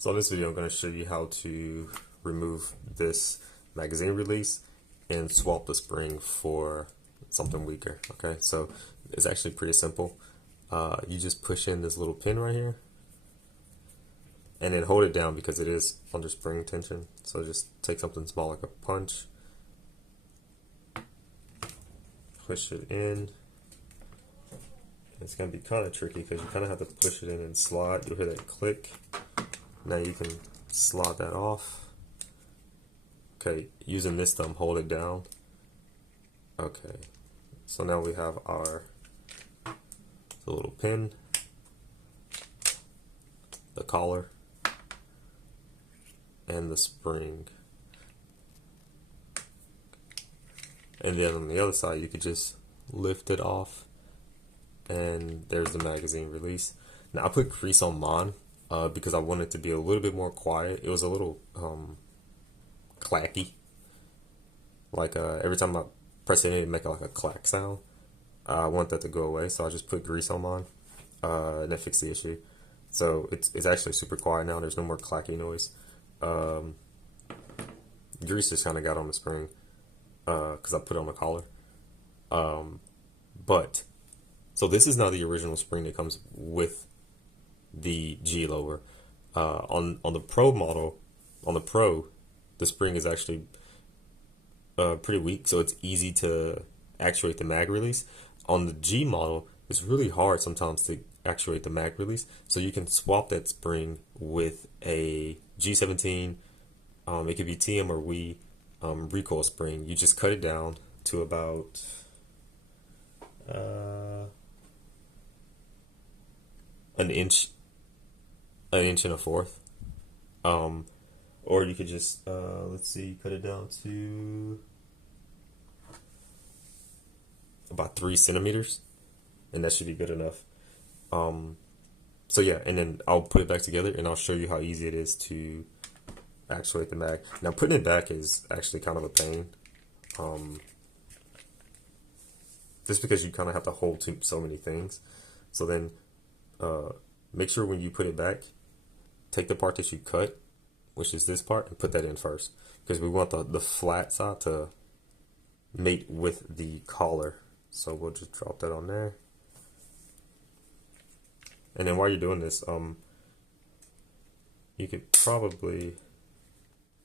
So in this video, I'm going to show you how to remove this magazine release and swap the spring for something weaker. Okay, so it's actually pretty simple. You just push in this little pin right here and then hold it down because it is under spring tension. So just take something small like a punch, push it in. It's going to be kind of tricky because you kind of have to push it in and slide. You'll hear that click. Now you can slide that off. Okay, using this thumb, hold it down. Okay, so now we have our the little pin, the collar, and the spring. And then on the other side, you could just lift it off, and there's the magazine release. Now I put grease on mine because I wanted it to be a little bit more quiet. It was a little clacky. Like every time I press it, it'd make like a clack sound. I want that to go away, so I just put grease on mine, and that fixed the issue. So it's actually super quiet now. There's no more clacky noise. Grease just kind of got on the spring because I put it on the collar. But so this is not the original spring that comes with the G lower. On the Pro model, the spring is actually pretty weak, so it's easy to actuate the mag release. On the G model, it's really hard sometimes to actuate the mag release, so you can swap that spring with a G17. It could be TM or WE recoil spring. You just cut it down to about an inch and a fourth. Or you could just let's see, cut it down to about 3 centimeters, and that should be good enough. So yeah, and then I'll put it back together and I'll show you how easy it is to actuate the mag. Now putting it back is actually kind of a pain, just because you kind of have to hold to so many things. So then make sure when you put it back, take the part that you cut, which is this part, and put that in first, because we want the flat side to mate with the collar. So we'll just drop that on there. And then while you're doing this, you could probably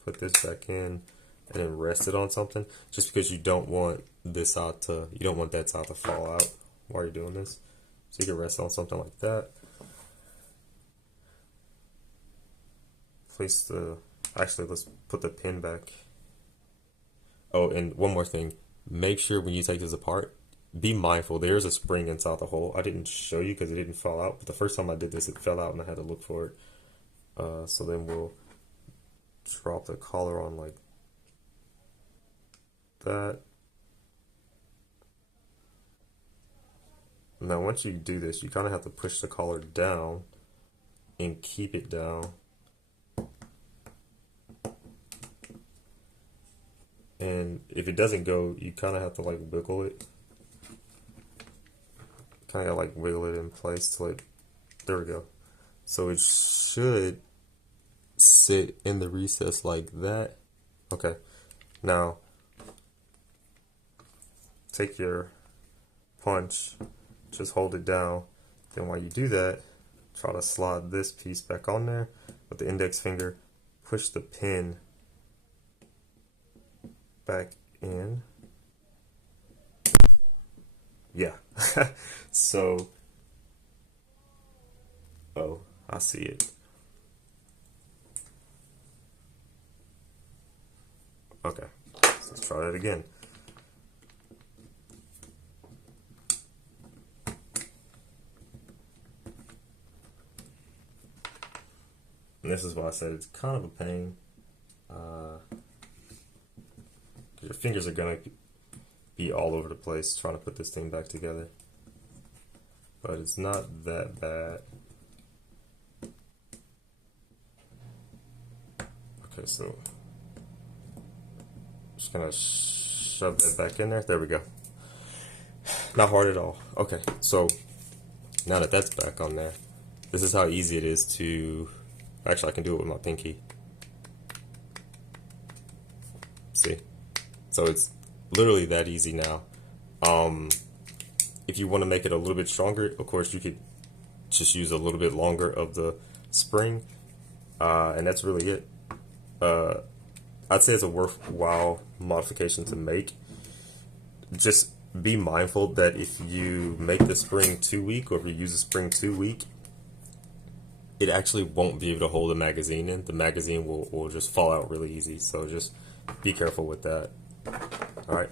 put this back in and then rest it on something, just because you don't want this side to, you don't want that side to fall out while you're doing this. So you can rest on something like that. Place the, actually let's put the pin back. Oh, and one more thing, make sure when you take this apart, be mindful there's a spring inside the hole. I didn't show you because it didn't fall out, but the first time I did this it fell out and I had to look for it. So then we'll drop the collar on like that. Now once you do this, you kind of have to push the collar down and keep it down. And if it doesn't go, you kind of have to like wiggle it. Kind of like wiggle it in place till it, there we go. So it should sit in the recess like that. Okay, now take your punch, just hold it down. Then while you do that, try to slide this piece back on there with the index finger, push the pin back in. Yeah. So, oh, I see it. Okay, so let's try that again. And this is why I said it's kind of a pain. Your fingers are gonna be all over the place trying to put this thing back together, but it's not that bad. Okay, so just gonna shove that back in there. There we go. Not hard at all. Okay, so now that that's back on there, this is how easy it is to Actually, I can do it with my pinky. See? So it's literally that easy now. If you want to make it a little bit stronger, of course, you could just use a little bit longer of the spring, and that's really it. I'd say it's a worthwhile modification to make. Just be mindful that if you make the spring too weak, or if you use the spring too weak, it actually won't be able to hold the magazine in. The magazine will just fall out really easy. So just be careful with that. All right.